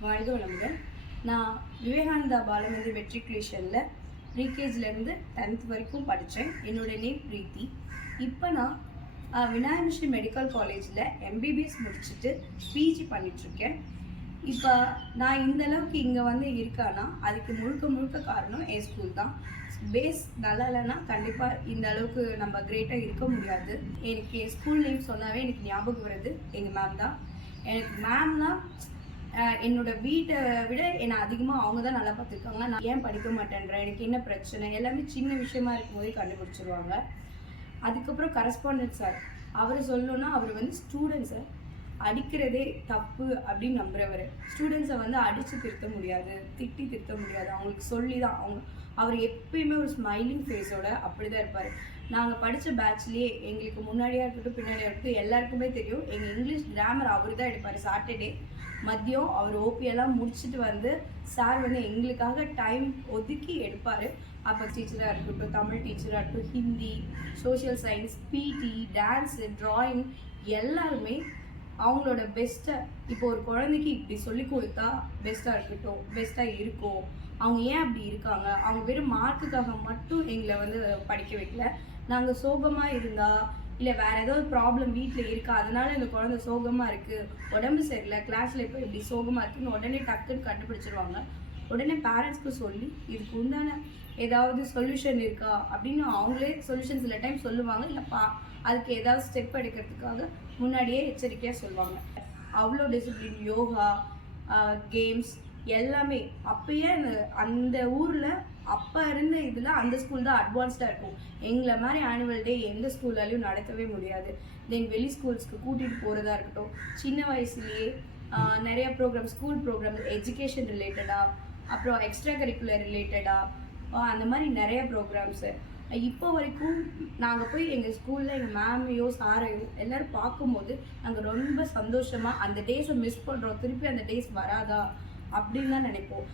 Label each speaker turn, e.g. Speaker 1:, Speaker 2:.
Speaker 1: வாழ்க வளமுடன். நான் விவேகானந்தா பாலமந்தி மெட்ரிகுலேஷனில் ப்ரீகேஜிலேருந்து டென்த் வரைக்கும் படித்தேன் என்னோட நேம் பிரீத்தி. இப்போ நான் ஆஹ், விநாயக மிஷன் மெடிக்கல் காலேஜில் எம்பிபிஎஸ் முடிச்சுட்டு பிஜி பண்ணிகிட்ருக்கேன் இப்போ நான் இந்த அளவுக்கு இங்கே வந்து இருக்கானா அதுக்கு முழுக்க முழுக்க காரணம் என் ஸ்கூல் தான். பேஸ் நல்லா இல்லைன்னா கண்டிப்பாக இந்த அளவுக்கு நம்ம கிரேட்டாக இருக்க முடியாது. எனக்கு என் ஸ்கூல் நேம் சொன்னாவே எனக்கு ஞாபகம் வருது எங்கள் மேம் தான். எனக்கு மேம்னா என்னோட வீட்டை விட என்னை அதிகமாக அவங்க தான் நல்லா பார்த்துருக்காங்க. நான் ஏன் படிக்க மாட்டேன்றேன் எனக்கு என்ன பிரச்சனை எல்லாமே சின்ன விஷயமா இருக்கும்போதே கண்டுபிடிச்சிருவாங்க. அதுக்கப்புறம் கரஸ்பாண்டன்ட் சார் அவர் சொல்லணும்னா அவர் வந்து ஸ்டூடெண்ட் சார் அடிக்கிறதே தப்பு அப்படின்னு நம்புறவர். ஸ்டூடெண்ட்ஸை வந்து அடித்து திருத்த முடியாது திட்டி திருத்த முடியாது. அவங்களுக்கு சொல்லி தான் அவங்க அவர் எப்பயுமே ஒரு ஸ்மைலிங் ஃபேஸோட அப்படி தான் இருப்பார். நாங்கள் படித்த பேட்ச்லேயே எங்களுக்கு முன்னாடியாக இருக்கட்டும் பின்னாடியாக இருக்கட்டும் எல்லாருக்குமே தெரியும். எங்கள் இங்கிலீஷ் கிராமர் அவர் தான் எடுப்பார். சாட்டர்டே மதியம் அவர் ஓபியெல்லாம் முடிச்சுட்டு வந்து சார் வந்து எங்களுக்காக டைம் ஒதுக்கி எடுப்பார். அப்போ டீச்சராக இருக்கட்டும் தமிழ் டீச்சராக இருக்கட்டும் Hindi social science PT dance drawing எல்லாருமே அவங்களோட பெஸ்ட்டை இப்போ ஒரு குழந்தைக்கு இப்படி சொல்லி கொடுத்தா பெஸ்ட்டாக இருக்கட்டும் பெஸ்ட்டாக இருக்கும் அவங்க ஏன் அப்படி இருக்காங்க? அவங்க வெறும் மார்க்குக்காக மட்டும் எங்களை வந்து படிக்க வைக்கல. நாங்கள் சோகமாக இருந்தா இல்லை வேறு ஏதோ ஒரு ப்ராப்ளம் வீட்டில் இருக்கா அதனால இந்த குழந்தை சோகமாக இருக்குது உடம்பு சரியில்லை கிளாஸில் இப்போ இப்படி சோகமாக இருக்குன்னு உடனே டக்குன்னு கண்டுபிடிச்சிருவாங்க. உடனே பேரண்ட்ஸ்க்கு சொல்லி இதுக்கு உண்டான ஏதாவது சொல்யூஷன் இருக்கா? அப்படின்னு அவங்களே சொல்யூஷன் சில டைம் சொல்லுவாங்க. இல்லை பா அதுக்கு ஏதாவது ஸ்டெப் எடுக்கிறதுக்காக முன்னாடியே எச்சரிக்கையாக சொல்லுவாங்க. அவ்வளோ டிசிப்ளின் யோகா கேம்ஸ் எல்லாமே. அப்பயே அந்த- ஊரில் அப்போ இருந்த இதில் அந்த ஸ்கூல் தான் அட்வான்ஸ்டாக இருக்கும். எங்களை மாதிரி ஆனுவல் டே எந்த ஸ்கூல்லாலையும் நடத்தவே முடியாது. தென் வெளி ஸ்கூல்ஸ்க்கு கூட்டிகிட்டு போகிறதா இருக்கட்டும். சின்ன வயசுலேயே நிறைய ப்ரோக்ராம் ஸ்கூல் ப்ரோக்ராம் எஜுகேஷன் ரிலேட்டடாக அப்புறம் எக்ஸ்ட்ரா கரிக்குலர் ரிலேட்டடாக அந்த மாதிரி நிறைய ப்ரோக்ராம்ஸு இப்போ வரைக்கும் நாங்கள் போய் எங்கள் ஸ்கூலில் எங்கள் மேமையோ சாரையோ எல்லோரும் பார்க்கும்போது நாங்கள் ரொம்ப சந்தோஷமாக அந்த டேஸை மிஸ் பண்ணுறோம் திருப்பி அந்த டேஸ் வராதா அப்படின்னு தான் நினைப்போம்.